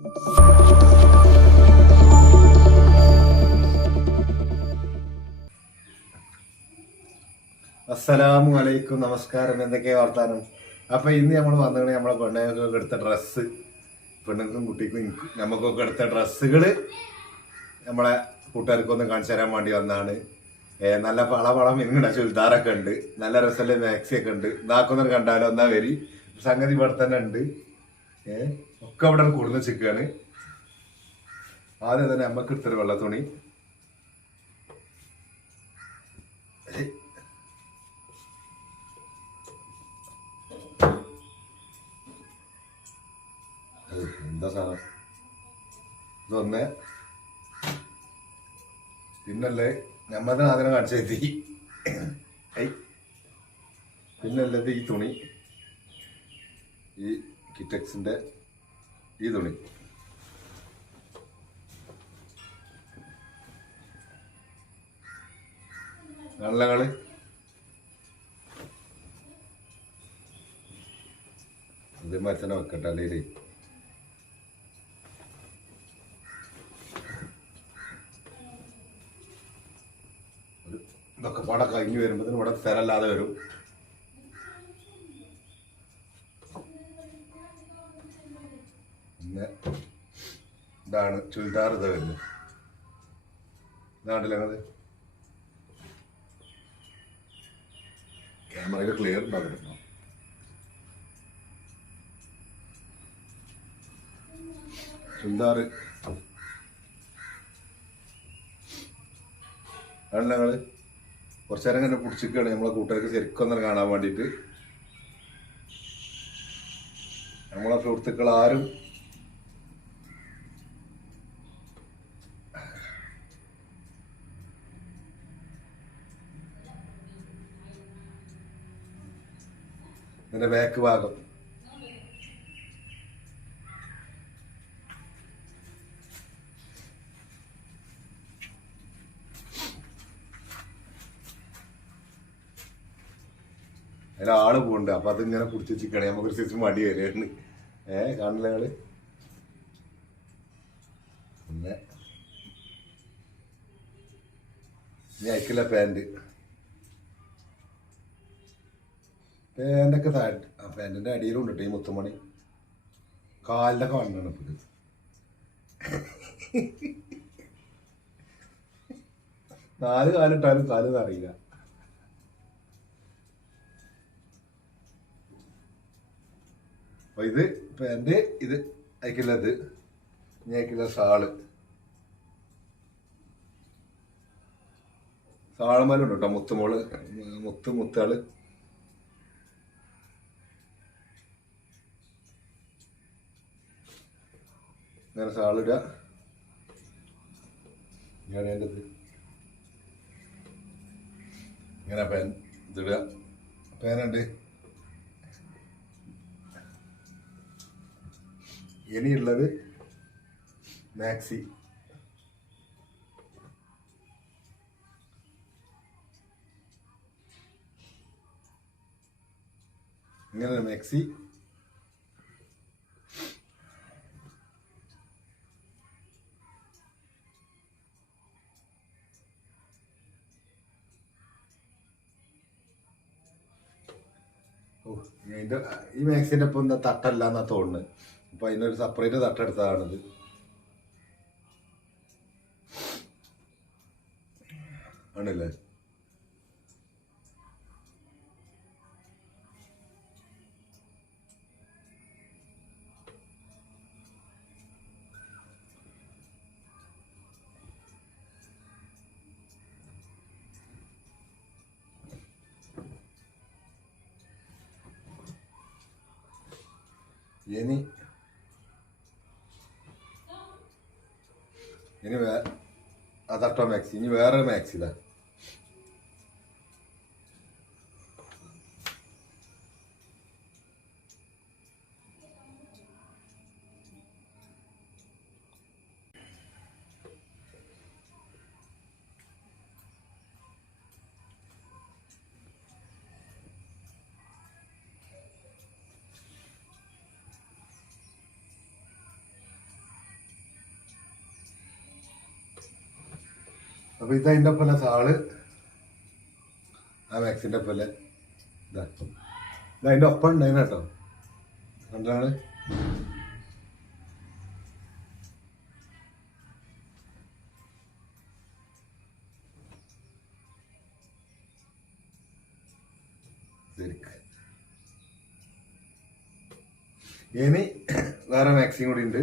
അസ്സലാമു അലൈക്കും. നമസ്കാരം. എന്തൊക്കെയാ വർത്താനം? അപ്പൊ ഇന്ന് നമ്മൾ വന്നിട്ട് നമ്മളെ പെണ്ണുങ്ങൾക്കൊക്കെ എടുത്ത ഡ്രസ്സ്. പെണ്ണുങ്ങൾക്കും കുട്ടിക്കും നമുക്കൊക്കെ എടുത്ത ഡ്രസ്സുകൾ നമ്മളെ കൂട്ടുകാർക്കൊന്ന് കാണിച്ചു തരാൻ വേണ്ടി വന്നാണ്. നല്ല പളപളം ഇങ്ങനെ ചുരിദാറൊക്കെ ഉണ്ട്. നല്ല രസമുള്ള മാക്സി ഒക്കെ ഉണ്ട്. ഇതാക്കുന്നവർ കണ്ടാലോ? എന്നാ വരി? സംഗതി ഇവിടെ തന്നെ ഉണ്ട്. ഏ? ഒക്കെ അവിടെ കൂടുന്ന ചിക്കാണ് ആദ്യം തന്നെ അമ്മയ്ക്ക് എടുത്തൊരു വെള്ള തുണി എന്താ സാധനം? ഇതൊന്ന് പിന്നല്ലേ ഞമ്മതിന് ആദ്യം കാണിച്ചെത്തി പിന്നല്ലത് ഈ തുണി. ഈ കിറ്റക്സിന്റെ ഈ തുണി വെള്ളങ്ങൾ ഇത് മരത്തന്നെ വെക്കട്ടെ അല്ലെങ്കിൽ ഇതൊക്കെ പാടെ കഴിഞ്ഞ് വരുമ്പോഴത്തേനും ഇവിടെ സ്ഥലമല്ലാതെ വരും. പിന്നെ ഇതാണ് ചുരിദാർ ഇത് വരുന്നത് ഇതാണല്ലേ അത് ക്യാമറയിൽ ക്ലിയർ ഉണ്ടാകുന്നു ചുരിദാർ. ആണ് ഞങ്ങൾ കുറച്ചു നേരം തന്നെ പിടിച്ചിരിക്കുകയാണ് നമ്മളെ കൂട്ടുകാർക്ക് ശരിക്കും ഒന്നും കാണാൻ വേണ്ടിയിട്ട്. നമ്മളെ സുഹൃത്തുക്കൾ ആരും ഇതിന്റെ ബാക്ക് ഭാഗം. അതിൽ ആൾ പോകുന്നുണ്ട് അപ്പൊ അതിങ്ങനെ പിടിച്ച് വെച്ചിക്കണേ നമുക്കൊരു സൈസ് മടി വരെയാണ് ഏ കാണില്ല ഞങ്ങൾ പിന്നെ. ഇനി അയക്കില്ല പാന്റ് പാന്റൊക്കെ താഴെ ആ പാന്റിന്റെ അടിയിലും ഉണ്ട് ഈ മുത്തുമണി. കാലിന്റെ കാണണം ഇപ്പോൾ ഇത്. നാല് കാലിട്ടാലും കാൽ അറിയില്ല അപ്പൊ ഇത് പാന്റ് ഇത് അയക്കില്ല ഇത്. ഇനി അയക്കില്ല സാൾ സാളന്മാരുണ്ട് കേട്ടോ മുത്തുമോൾ മുത്ത് മുത്താൾ ഇങ്ങനെ സാളിട ഇങ്ങനെ വേണ്ടത് ഇങ്ങനെ പാൻ ഇതിടുക പാനുണ്ട് ഇനിയുള്ളത് മാക്സി ഇങ്ങനെ മാക്സി ഇതിന്റെ ഈ മാക്സിന്റെ ഒപ്പം എന്താ തട്ടല്ല എന്നാ തോന്നുന്നത് അപ്പൊ അതിനൊരു സെപ്പറേറ്റ് തട്ടെടുത്തതാണിത്. ആണല്ലേ? ഇനി ഇനി വേ ആ മാക്സി ഇനി വേറെ മാക്സി അപ്പൊ ഇത് അതിന്റെ ഒപ്പം സാൾ ആ മാക്സിന്റെ ഒപ്പം അല്ലേ ഇതാ. ഇത് ഒപ്പം ഉണ്ടായിരുന്നു കേട്ടോ. കണ്ടാണ്? ഇനി വേറെ മാക്സിം കൂടി ഉണ്ട്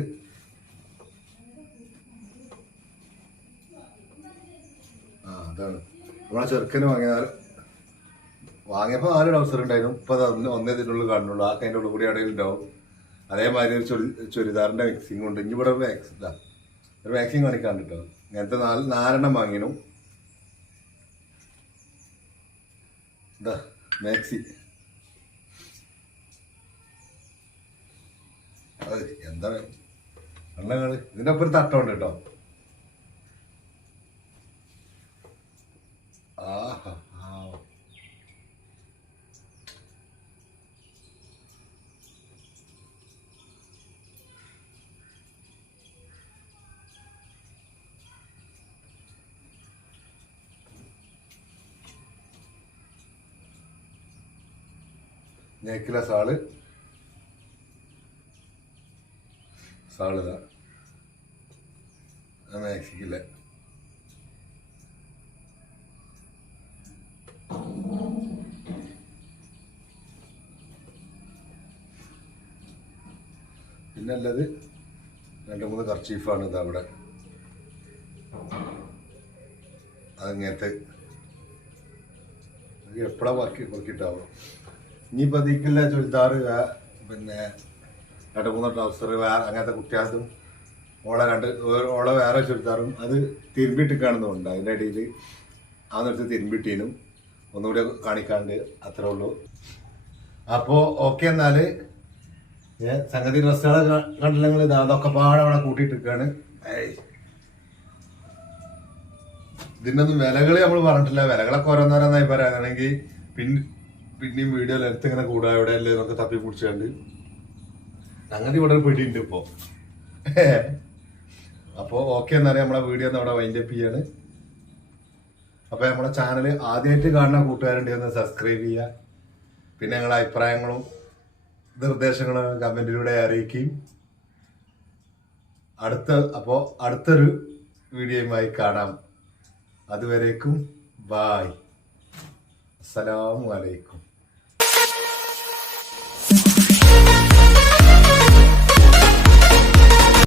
ആ അതാണ്. നമ്മളെ ചെറുക്കന് വാങ്ങിയ വാങ്ങിയപ്പോൾ നാലൊരു അവസരം ഉണ്ടായിരുന്നു. ഇപ്പം അത് ഒന്ന് ഒന്നേ ഇതിനുള്ളിൽ കാണുള്ളൂ ആ കൈന്റെ ഉള്ളിൽ കൂടി ഉണ്ടാവും. അതേമാതിരി ഒരു ചുരി ചുരിദാറിന്റെ മിക്സിംഗ് ഉണ്ട്. ഇനി ഇവിടെ മാക്സ് ഇതാ. ഒരു മാക്സിങ് കാണിക്കാൻ കേട്ടോ ഇങ്ങനത്തെ നാല് നാലെണ്ണം വാങ്ങിനു. ഇതാ മാക്സി എന്താ? എണ്ണങ്ങൾ ഇതിന്റെ ഒപ്പം ഒരു തട്ടമുണ്ട് കേട്ടോ ആഹാ. ആ നെക്കിലെ സാൾ. സാളിതാ. മാക്സിക്കില്ല പിന്നെ ഉള്ളത് രണ്ട് മൂന്ന് കർച്ചീഫാണ് ഇത് അവിടെ അതങ്ങനത്തെ എപ്പോഴാ ബാക്കി വർക്കിട്ടാവും ഇനിയിപ്പോൾ അതിക്കില്ല ചുരിദാർ പിന്നെ രണ്ട് മൂന്ന് ട്രൗസർ വേറെ അങ്ങനത്തെ കുട്ടികൾക്കും ഓളെ രണ്ട് ഓളെ വേറെ ചുരിദാറും അത് തിരുമ്പിട്ട് കാണുന്നുണ്ട് അതിന്റെ ഇടയിൽ ആ നേരത്തെ തിരുമ്പിട്ടീനും. ഒന്നുകൂടി കാണിക്കാണ്ട് അത്രേ ഉള്ളൂ. അപ്പോൾ ഓക്കെ എന്നാൽ സംഗതി ഡ്രസ്സുകളെ കണ്ടില്ലെങ്കിൽ ഇതാ അതൊക്കെ പാടെ അവിടെ കൂട്ടിയിട്ടിരിക്കുകയാണ്. ഇതിനൊന്നും വിലകൾ നമ്മൾ പറഞ്ഞിട്ടില്ല. വിലകളൊക്കെ ഓരോന്നോരോന്നായി പറയുകയാണെങ്കിൽ പിന്നെ പിന്നെയും വീഡിയോ എടുത്ത് ഇങ്ങനെ കൂടാ. ഇവിടെ അല്ലേ എന്നൊക്കെ തപ്പി പിടിച്ചുകൊണ്ട് സംഗതി ഇവിടെ ഒരു പിടിയുണ്ട് ഇപ്പോ. അപ്പോൾ ഓക്കെ എന്നറിയാം നമ്മളെ വീഡിയോ ഒന്ന് അവിടെ വൈൻഡപ്പ് ചെയ്യാണ്. അപ്പോൾ നമ്മുടെ ചാനൽ ആദ്യമായിട്ട് കാണുന്ന കൂട്ടുകാരുണ്ടെങ്കിൽ ഒന്ന് സബ്സ്ക്രൈബ് ചെയ്യുക. പിന്നെ നിങ്ങളുടെ അഭിപ്രായങ്ങളും നിർദ്ദേശങ്ങളും കമന്റിലൂടെ അറിയിക്കുകയും അടുത്ത അപ്പോൾ അടുത്തൊരു വീഡിയോയുമായി കാണാം. അതുവരേക്കും ബായ് അസ്സലാമു അലൈക്കും.